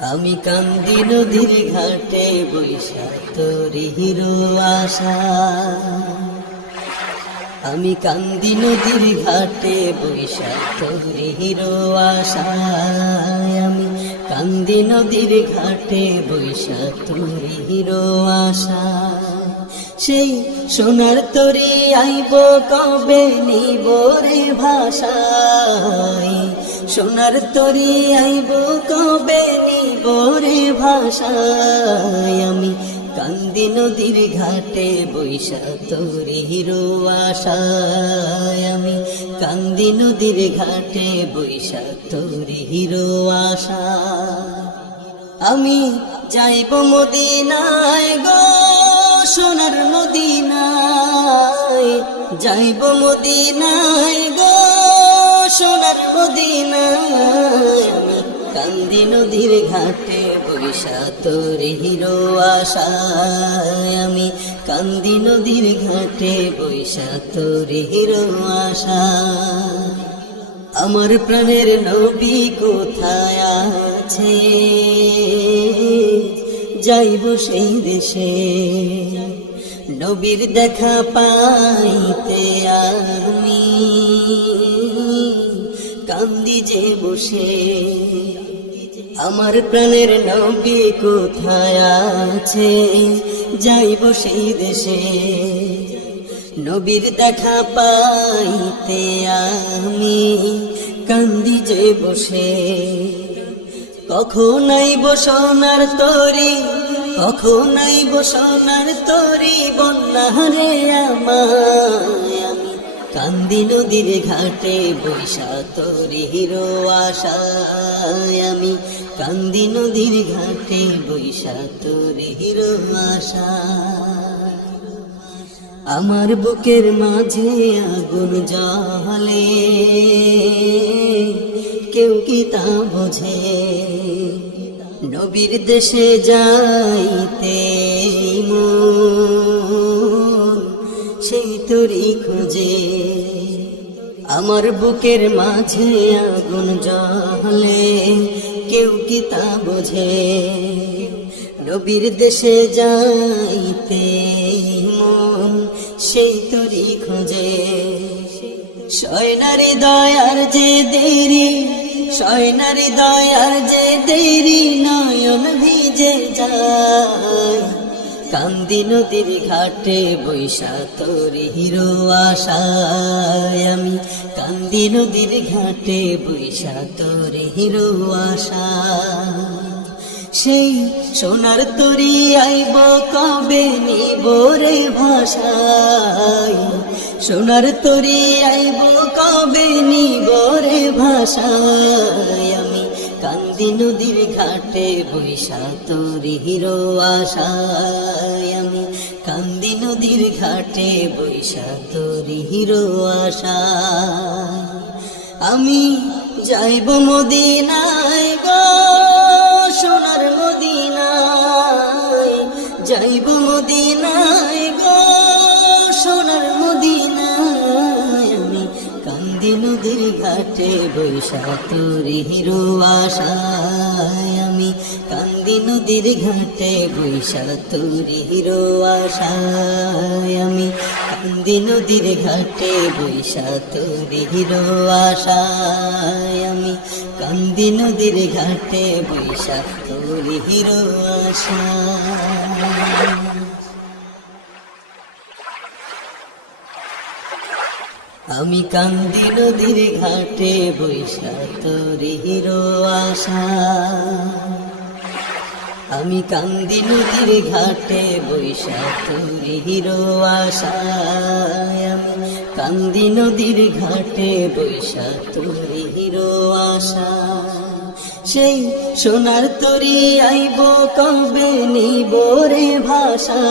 আমি কান্দি নদীর ঘাটে বৈশা তোর হিরো আশা। আমি কান্দি নদীর ঘাটে বৈশা তোর হিরো আশা। আমি কান্দি নদীর ঘাটে বৈশা তোর হিরো আশা। সেই সোনার তরি আইব কবে নিব রে ভাষায়। সোনার তরি আইব কবে নিব রে ভাষায়। আমি কান্দি নদীর ঘাটে বৈশা তোর হিরো আশায়। আমি কান্দি নদীর ঘাটে বৈশা তোর হিরো আশা। আমি যাইব মদিনায় গো সোনার মদিনায়। যাইব মদিনায় গো সোনার মদিনায়। আমি কান্দি নদীর ঘাটে বৈশা তোর হিরো আশায়। আমি কান্দি নদীর ঘাটে বৈশা তোর হিরো আশা। আমার প্রাণের নবী কোথায় আছে, যাইব সেই দেশে। নবীর দেখা পাইতে আমি কান্দি যে বসে। আমার প্রাণের নবী কোথায় আছে, যাইব সেই দেশে। নবীর দেখা পাইতে আমি কান্দি যে বসে। কখন আইব সোনার তরি, কখন আইব সোনার তরি বন্যারে আমায়। আমি কান্দি নদীর ঘাটে বৈশা তোর হিরো আশায়। আমি কান্দি নদীর ঘাটে বৈশা তোর হিরো আশা। আমার বুকের মাঝে আগুন জ্বলে, কেউ কি তা বোঝে। নবীর দেশে যাইতে মন সেই তরি খোঁজে। আমার বুকের মাঝে আগুন জ্বলে, কেউ কি তা বোঝে। নবীর দেশে যাইতে মন সেই তরি খোঁজে। সয়নারি দয়ার যে দেরি, সয়নারি দয়ার যে দেরি নয়ন ভিজে যায়। কান্দি নদীর ঘাটে বৈশা তোর হিরো আশায়। আমি কান্দি নদীর ঘাটে বৈশা তোর হিরো আশা। সেই সোনার তরি আইব কবে নিব রে ভাষায়। সোনার তরি আইব কবে নিব রে ভাষায়। আমি কান্দি নদীর ঘাটে বৈশা তোর হিরো আশায়। আমি কান্দি নদীর ঘাটে বৈশা তোর হিরো আশা। আমি যাইব মদিনায় গো সোনার মদিনায়। যাইব মদিনায় গো সোনার মদিনায়। আমি কান্দি নদীর ঘাটে বৈশা তোর হিরো আশায়। আমি কান্দি নদীর ঘাটে বৈশা তোর হিরো আশায়। আমি কান্দি নদীর ঘাটে বৈশা তোর হিরো আশায়। আমি কান্দি নদীর ঘাটে বৈশা তোর হিরো আশা। আমি কান্দি নদীর ঘাটে বৈশা তোর হিরো আশা। আমি কান্দি নদীর ঘাটে বৈশা তোর হিরো আশা। আমি কান্দি নদীর ঘাটে বৈশা তোর হিরো আশা। সেই সোনার তরি আইব কবে নিব রে ভাষা।